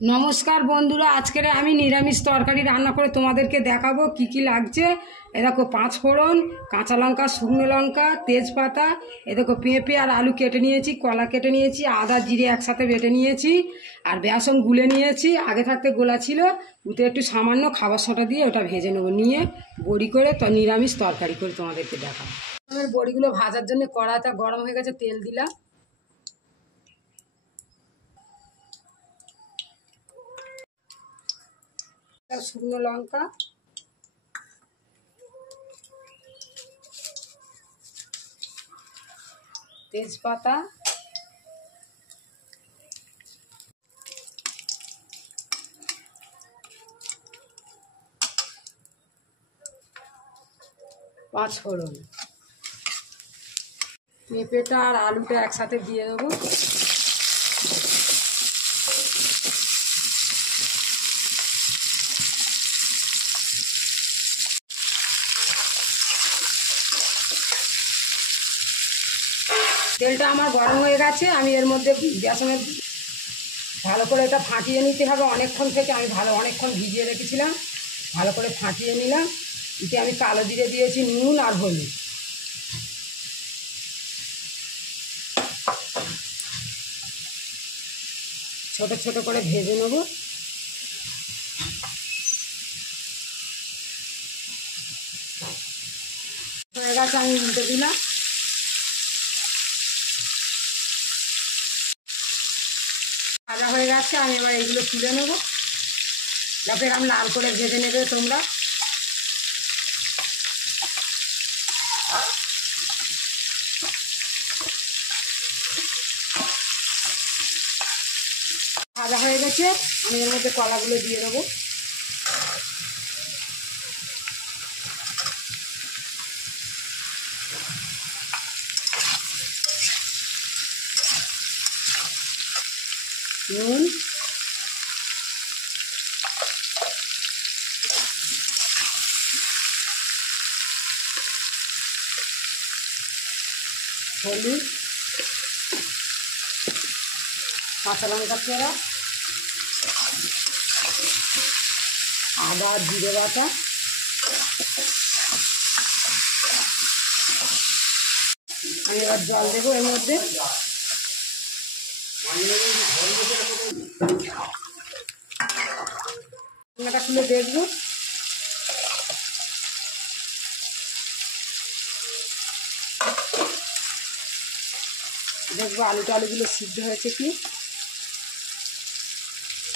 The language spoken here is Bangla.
নমস্কার বন্ধুরা, আজকে আমি নিরামিষ তরকারি রান্না করে তোমাদেরকে দেখাবো কি কি লাগছে। এ দেখো 5 ফোড়ন, কাঁচা লঙ্কা, শুকনো লঙ্কা, তেজপাতা, এ দেখো পেঁপে আর আলু কেটে নিয়েছি, কলা কেটে নিয়েছি, আদা জিরে একসাথে বেটে নিয়েছি, আর বেসন গুলে নিয়েছি, আগে থাকতে গোলা ছিল, ওতে একটু সামান্য খাবার সোডা দিয়ে ওটা ভেজে নেবো, নিয়ে বড়ি করে তো নিরামিষ তরকারি করে তোমাদেরকে দেখাবো। আমার বড়িগুলো ভাজার জন্য কড়াটা গরম হয়ে গেছে, তেল দিলাম, শুকনো লঙ্কা, তেজপাতা, পাঁচ ফোড়ন, পেঁপেটা আর আলুটা একসাথে দিয়ে দেবো, তেলটা আমার গরম হয়ে গেছে। আমি এর মধ্যে বেসনের ভালো করে এটা ফাটিয়ে নিতে হবে। অনেকক্ষণ থেকে আমি অনেকক্ষণ ভিজিয়ে রেখেছিলাম, ভালো করে ফাটিয়ে নিলাম। এতে আমি কালো জিরে দিয়েছি, নুন আর হলুদ। ছোট ছোট করে ভেজে নেব। হয়ে গেছে, আমি উল্টে দিলাম। ভাজা হয়ে গেছে, আমি এবার এইগুলো তুলে নেব। যাতে আমি লাল করে ভেজে নেবে তোমরা। ভাজা হয়ে গেছে, আমি এর মধ্যে কলাগুলো দিয়ে দেবো। নুন, হলুদ, কাঁচা লঙ্কা চেরা, আদা জিরে বাটা, আমি এবার জল দেবো এর মধ্যে। ঢাকনাটা খুলে দেখবো। দেখবো আলুগুলো সিদ্ধ হয়েছে কি।